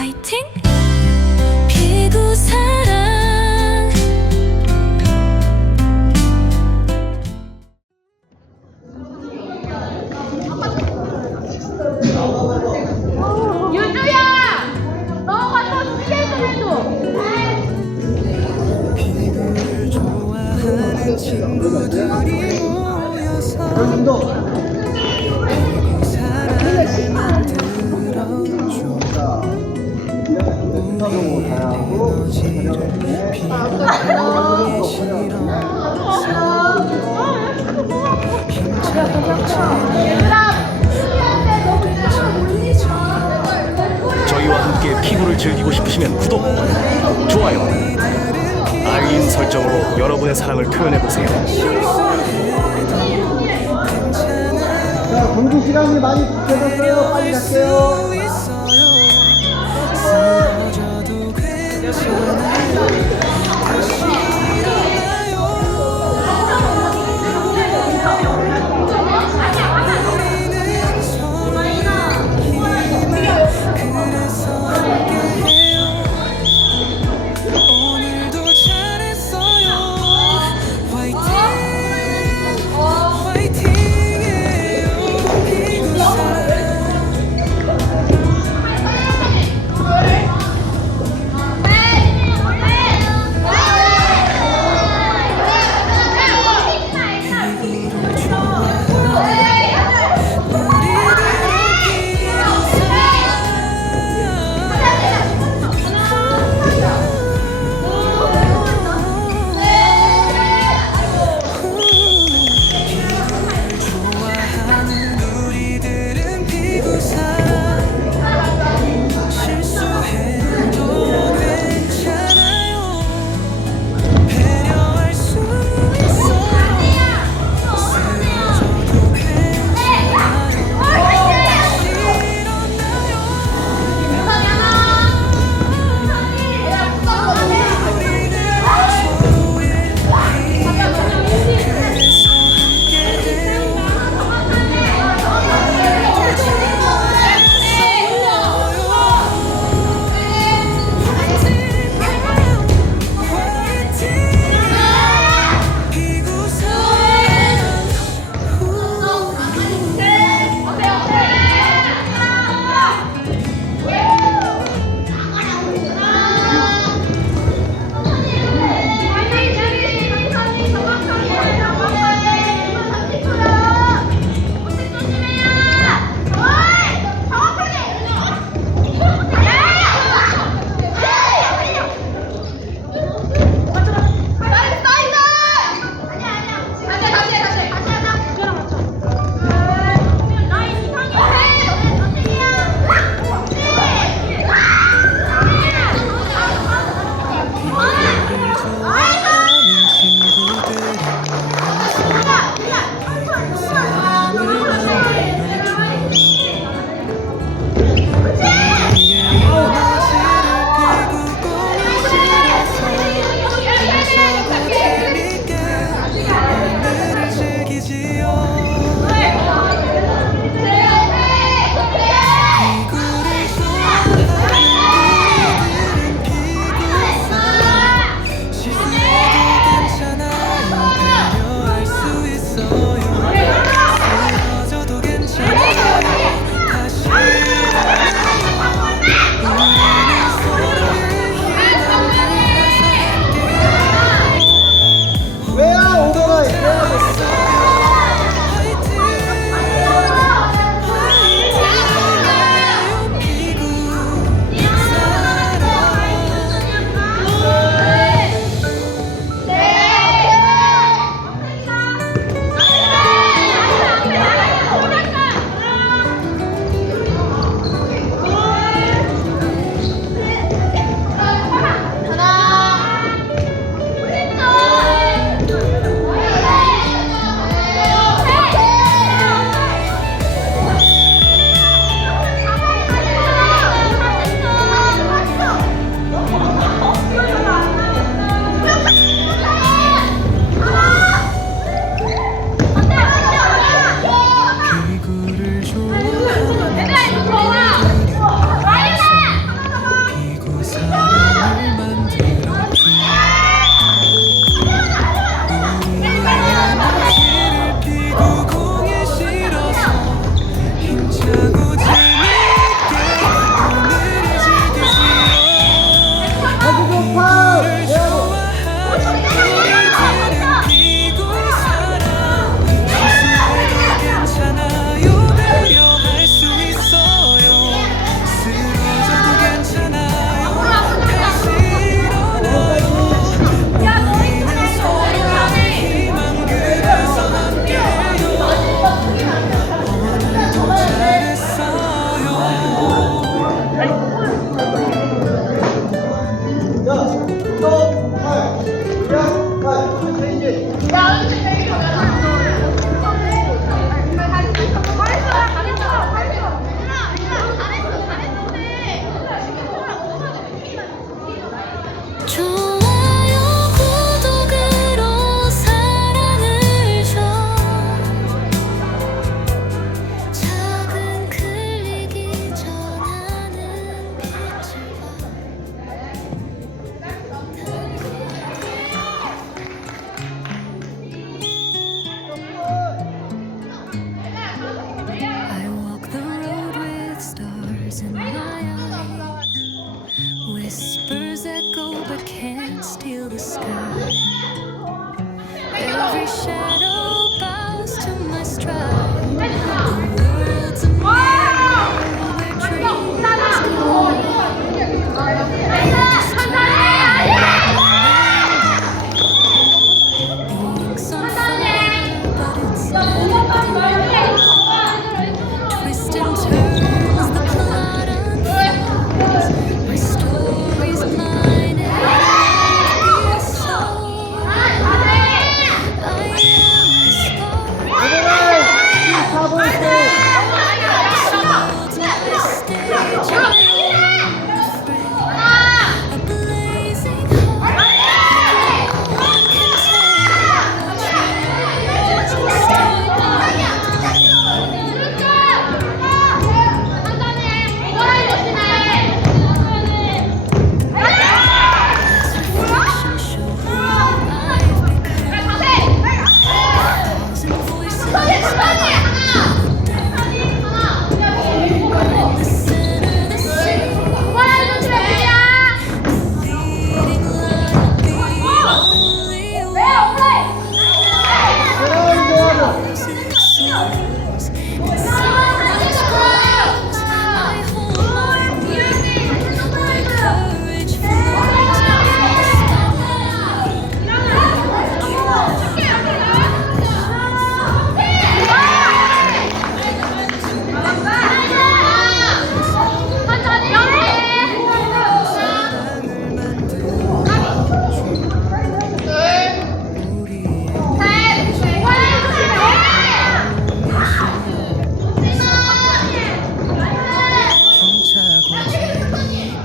화이팅! 피구 사랑. 유주야! 너가 또 스케이트 해줘! 피부를 좋아하는 친구들이 모여서 피부 사랑을 만들어줘 우리 에너지를 피부에 실어서 저희와 함께 피구를 즐기고 싶으시면 구독, 좋아요, 알림 설정으로 여러분의 사랑을 표현해보세요. 자, 경기 시간이 많이 부족해졌어요. 빨리 갈게요. 쓰러져도 괜찮아요. 다시 일어나요. 우리는 서로의 힘이 그래서 함께해요. 오늘도 잘했어요. 화이팅 화이팅해요. 피구 사랑 좋아요 구독으로 사랑을 줘 작은 클릭이 전하는 빛을 I walk the road with stars in my eyes. Whispers echo but can't steal the sky. Every shadow bows to my stride. The world's a mirror where dreams collide. Inks on fire, but it's twist and turns, the plot unfolds. My story's mine and I'll be sold. I am the spark. World's my stage. I am the friend. A blazing heart. No one can tell. Just stay 힘차고 재미있게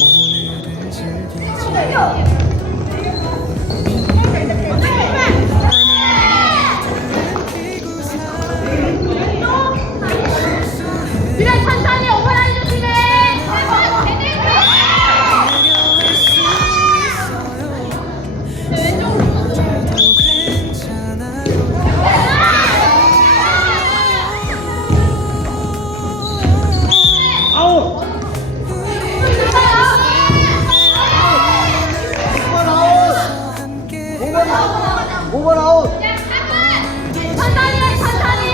오늘을 즐기지. 그래 천천히 오버라인 조심해. 배려할 수 있어요. 저도 괜찮아요. 아웃. 5번 아웃. 천천히 천천히.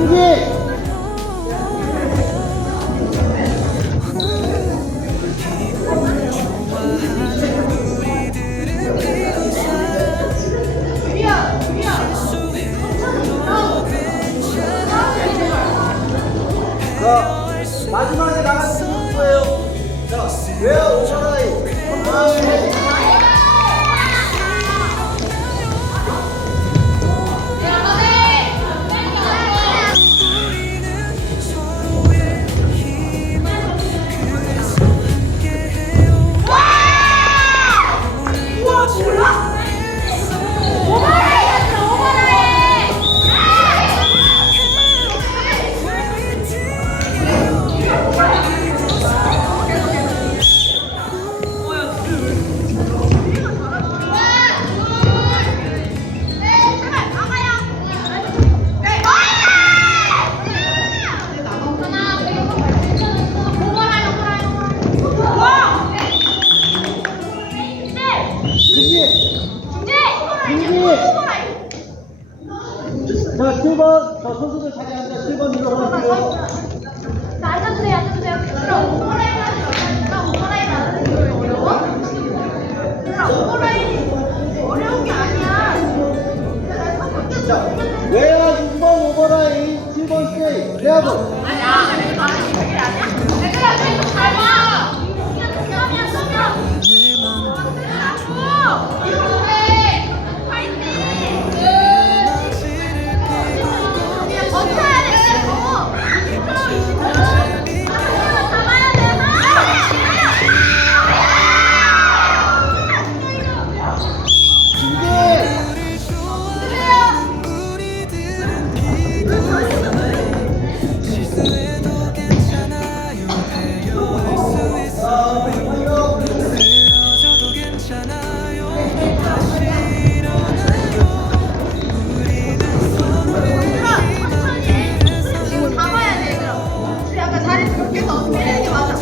준비. 자, 마지막에 나가는 거예요. 자, 왜 오버라인? 자, 7번. 자, 선수들 자리 앉아. 7번 일로 오세요. 자, 앉아주세요, 앉아주세요. 그럼 오버라인 오버라인 안 하는 게 어려워? 오버라인 어려운 게 아니야. 자, 외야 6번 오버라인 7번 스테이 레아도 실수해도 괜찮아요 배워갈 수 있어요 쓰러져도 괜찮아요 다시 일어나요 우리는 서로 희망 그래서 잡아야 돼, 얘들아. 우리 아까 다리 그렇게 해서 때리는 게 맞아.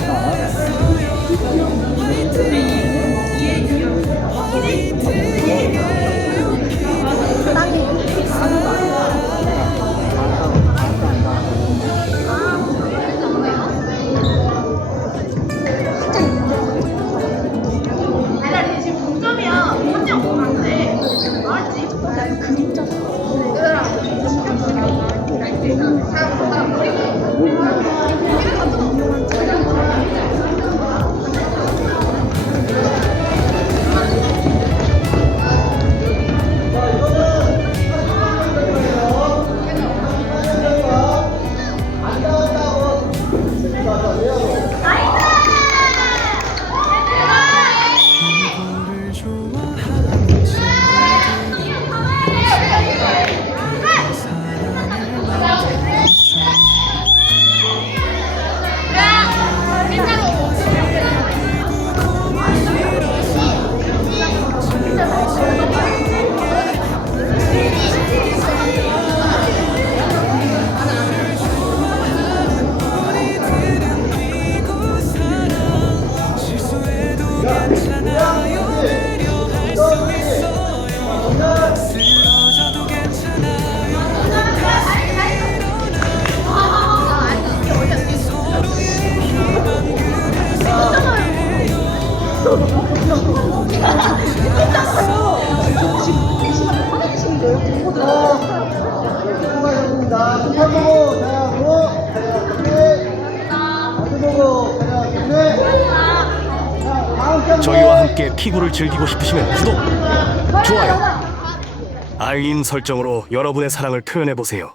얘들아, 니 지금 동점이야. 한명 안 돼. 알았지? 얘들아. 이거를 좋아하는 친구들이 사랑을 만들어줘 실수해도 괜찮아요 배려할 수 있어요 쓰러져도 괜찮아요 다시 일어나요 서로의 희망 수고하셨습니다. 심판 보고 자야고 자야 다시 보고 자야 자, 다음 경기 저희와 함께 피구를 즐기고 싶으시면 구독, 좋아요, 알림 설정으로 여러분의 사랑을 표현해 보세요.